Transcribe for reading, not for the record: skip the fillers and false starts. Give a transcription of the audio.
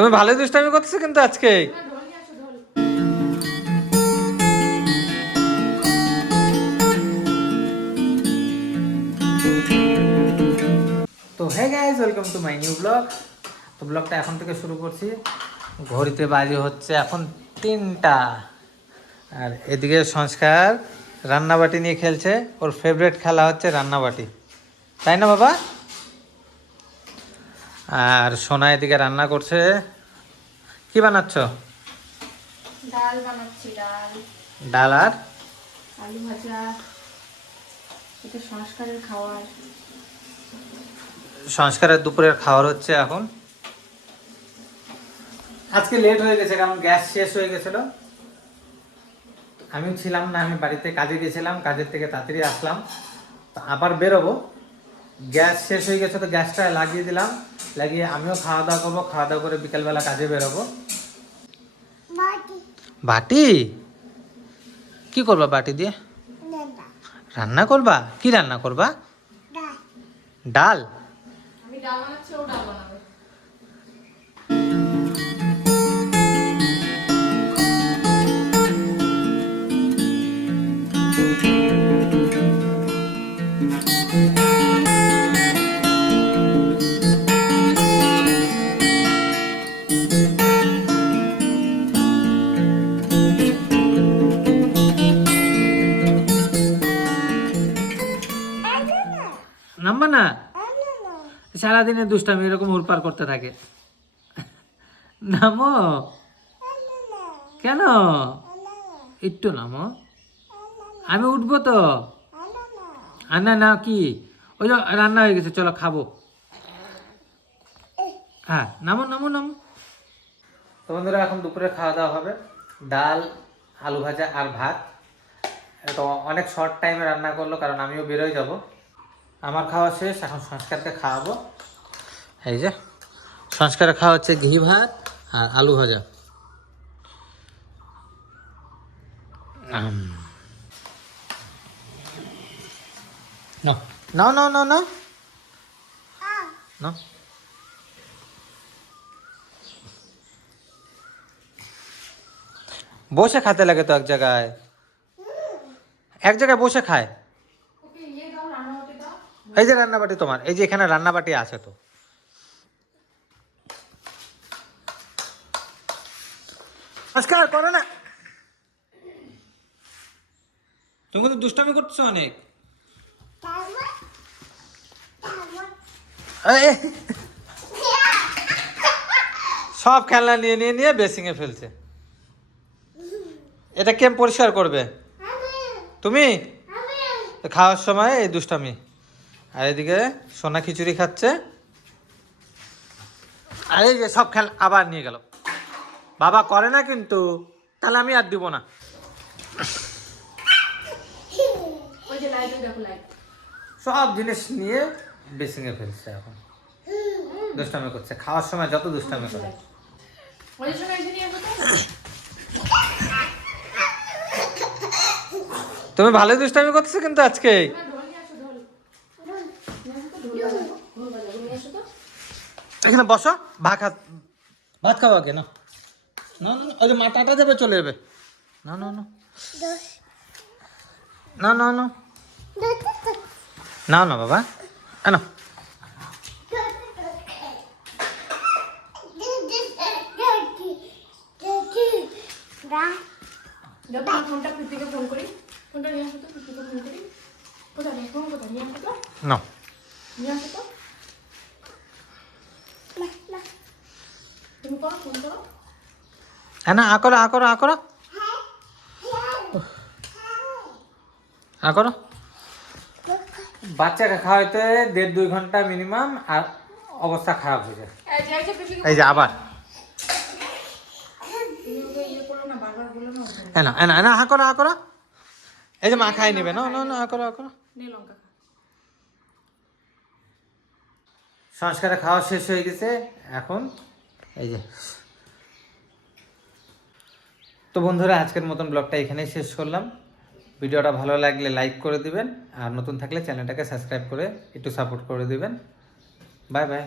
তুমি ভালোই দুষ্টামি করছো কিন্তু আজকে। তো hey guys, welcome to my new blog. তো ব্লগটা এখন থেকে শুরু করছি। ঘড়িতে বাজে হচ্ছে এখন 3টা, আর এদিকে সংস্কার রান্নাবাটি নিয়ে খেলছে। ওর ফেভারিট খেলা হচ্ছে রান্নাবাটি, তাই না বাবা? আর সোনা এদিকে রান্না করছে। কি বানাচ্ছ? ডাল বানাচ্ছি। ডাল ডাল আর আলু ভাজা। এটা সংস্কারের খাবার। সংস্কারের দুপুরের খাবার হচ্ছে এখন। আজকে লেট হয়ে গেছে কারণ গ্যাস শেষ হয়ে গেছিল। আমিও ছিলাম না, আমি বাড়িতে কাজে গেছিলাম, কাজের থেকে তাড়াতাড়ি আসলাম। তো আবার বেরোবো, গ্যাস শেষ হয়ে গেছে তো গ্যাসটা লাগিয়ে দিলাম। লাগিয়ে আমিও খাওয়া দাওয়া করবো, খাওয়া দাওয়া করে বিকালবেলা কাজে বেরোবো। বাটি কি করবা? বাটি দিয়ে রান্না করবা? কি রান্না করবা? ডাল। আমি ডাল বানাচ্ছি, ও ডাল বানাবে। নামবা না, সারাদিনে দুষ্টামি এরকম উড়পার করতে থাকে। নামো। কেন? একটু নামো, আমি উঠবো তো। আর না না, কি ওই যে রান্না হয়ে গেছে, চলো খাবো। হ্যাঁ নামো নামো নামো। তো বন্ধুরা, এখন দুপুরে খাওয়া দাওয়া হবে। ডাল, আলু ভাজা আর ভাত। তো অনেক শর্ট টাইমে রান্না করলো কারণ আমিও বেরোয় যাব। আমার খাওয়া শেষ, এখন সংস্কারকে খাওয়াবো। এই যে সংস্কারে খাওয়া হচ্ছে ঘি ভাত আর আলু ভাজা। নাও নাও নাও নাও নাও নাও। বসে খেতে লাগে তো, এক জায়গায় বসে খায়। ওকে ইয়ে দাও, রান্নাবাটি দাও। এই যে রান্নাবাটি তোমার, এই যে এখানে রান্নাবাটি আছে তো। সংস্কার করো না, তুমি তো দুষ্টামি করছো অনেক। এই, সব খেলনা নিয়ে নিয়ে নিয়ে বেসিংয়ে ফেলছে। এটা কে পরিষ্কার করবে? তুমি। খাওয়ার সময় এই দুষ্টামি। আর এদিকে সোনা খিচুড়ি খাচ্ছে। আর এই যে সব খেল আবার নিয়ে গেল। বাবা করে না কিন্তু, তাহলে আমি আর দিব না। ওই যে লাইট, ওই দেখো লাইট। সব জিনিস নিয়ে বেসিংয়ে ফেলছে এখন। দুষ্টামি করছে খাওয়ার সময়, যত দুষ্টামি করে। ওই যে সবাই এসে নিয়ে আসো তো। তুমি ভালোই দুষ্টামি করছো কিন্তু আজকে। তোমরা ঢোল নিয়ে আসো, ঢোল। নিয়ে আসো তো, ঢোল বাজাবো। ঢোল বাজাবো, নিয়ে আসো তো। এখানে বসো, ভাত খাবো আগে। না না না, ওই যে মাথাটা যাবে, চলে যাবে। না না না না না না না না বাবা, না। দেখো, আমি ফোনটা পিপিকে ফোন করি। ফোনটা নিয়ে আসো তো, পিপিকে ফোন করি। কোথায় রে? ফোন কোথায়? নিয়ে আসো তো। না নিয়ে আসো তো। তুমি করো, ফোন করো। না, আ করো আ করো আ করো আ করো। বাচ্চাকে খাওয়াইতে 1.5-2 ঘন্টা মিনিমাম, আর অবস্থা খারাপ হয়ে যায়। এই যে, এই যে পিপিকে এই যে আবার তুমি ওকে ইয়ে করো না, বারবার বলো না ওকে। না হা করো আ করো। এই যে মা খাই নিবে। না না না, আ করো আ করো। নে লঙ্কা খা। সংস্কারে খাওয়া শেষ হয়ে গেছে এখন। এই যে, তো বন্ধুরা, আজকের মতন ব্লগটা এখানেই শেষ করলাম। ভিডিওটা ভালো লাগলে লাইক করে দিবেন, আর নতুন থাকলে চ্যানেলটাকে সাবস্ক্রাইব করে একটু সাপোর্ট করে দিবেন। Bye bye.